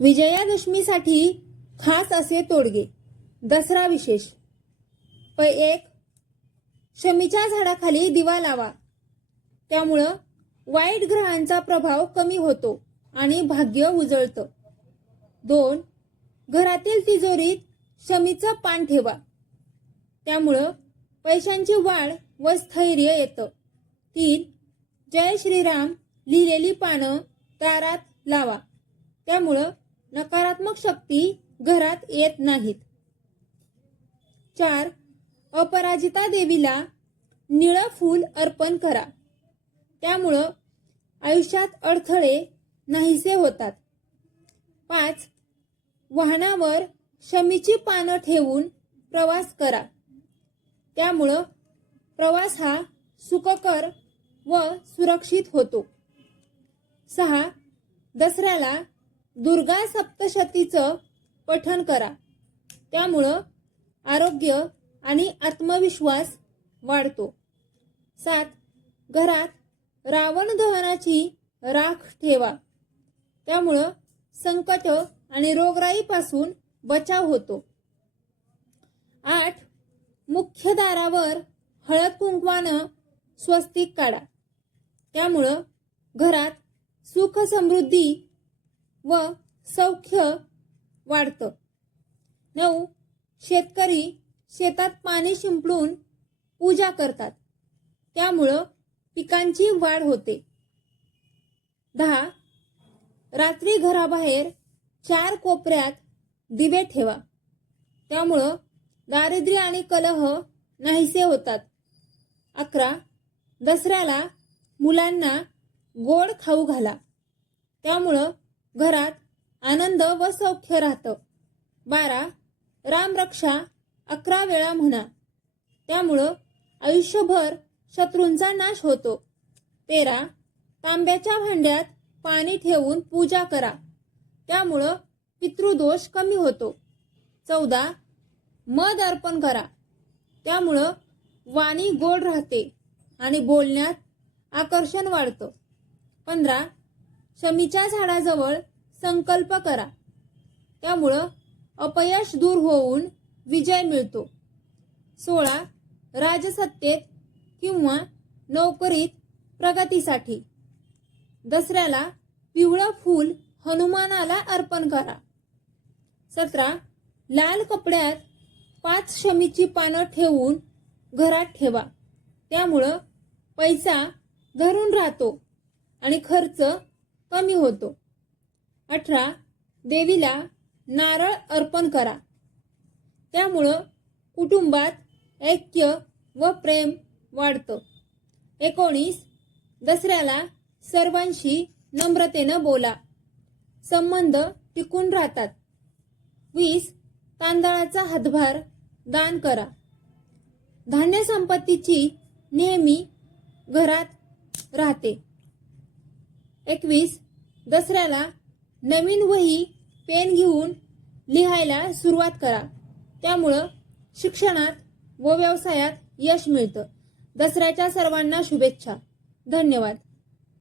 विजयादशमीसाठी खास असे तोडगे. दसरा विशेष. पै एक शमीच्या झाडाखाली दिवा लावा. त्यामुळं वाईट ग्रहांचा प्रभाव कमी होतो आणि भाग्य उजळतं. दोन घरातील तिजोरीत शमीचं पान ठेवा. त्यामुळं पैशांची वाढ व स्थैर्य येतं. तीन जय श्रीराम लिहिलेली पानं दारात लावा. त्यामुळं नकारात्मक शक्ती घरात येत नाहीत. चार अपराजिता देवीला निळं फूल अर्पण करा. त्यामुळं आयुष्यात अडथळे नाहीसे होतात. पाच वाहनावर शमीची पानं ठेवून प्रवास करा. त्यामुळं प्रवास हा सुखकर व सुरक्षित होतो. सहा दसऱ्याला दुर्गा सप्तशतीचं पठण करा. त्यामुळं आरोग्य आणि आत्मविश्वास वाढतो. सात घरात रावण दहनाची राख ठेवा. त्यामुळं संकट आणि रोगराईपासून बचाव होतो. आठ मुख्य दारावर हळद कुंकवानं स्वस्तिक काढा. त्यामुळं घरात सुख समृद्धी व सौख्य वाढतं. नऊ शेतकरी शेतात पाणी शिंपडून पूजा करतात. त्यामुळं पिकांची वाढ होते. दहा रात्री घराबाहेर चार कोपऱ्यात दिवे ठेवा. त्यामुळं दारिद्र्य आणि कलह नाहीसे होतात. अकरा दसऱ्याला मुलांना गोड खाऊ घाला. त्यामुळं घरात आनंद व सौख्य राहतं. बारा रामरक्षा अकरा वेळा म्हणा. त्यामुळं आयुष्यभर शत्रूंचा नाश होतो. तेरा तांब्याच्या भांड्यात पाणी ठेवून पूजा करा. त्यामुळं पितृदोष कमी होतो. चौदा मध अर्पण करा. त्यामुळं वाणी गोड राहते आणि बोलण्यात आकर्षण वाढतं. पंधरा शमीच्या झाडाजवळ संकल्प करा. त्यामुळं अपयश दूर होऊन विजय मिळतो. सोळा राजसत्तेत किंवा नोकरीत प्रगतीसाठी. दसऱ्याला पिवळं फूल हनुमानाला अर्पण करा. सतरा लाल कपड्यात पाच शमीची पानं ठेवून घरात ठेवा. त्यामुळं पैसा धरून राहतो आणि खर्च कमी होतो. अठरा देवीला नारळ अर्पण करा. त्यामुळं कुटुंबात ऐक्य व प्रेम वाढतं. एकोणीस दसऱ्याला सर्वांशी नम्रतेनं बोला. संबंध टिकून राहतात. वीस तांदळाचा हातभार दान करा. धान्य संपत्तीची नेहमी घरात राहते. एकवीस दसऱ्याला नवीन वही पेन घेऊन लिहायला सुरुवात करा. त्यामुळं शिक्षणात व व्यवसायात यश मिळतं. दसऱ्याच्या सर्वांना शुभेच्छा. धन्यवाद.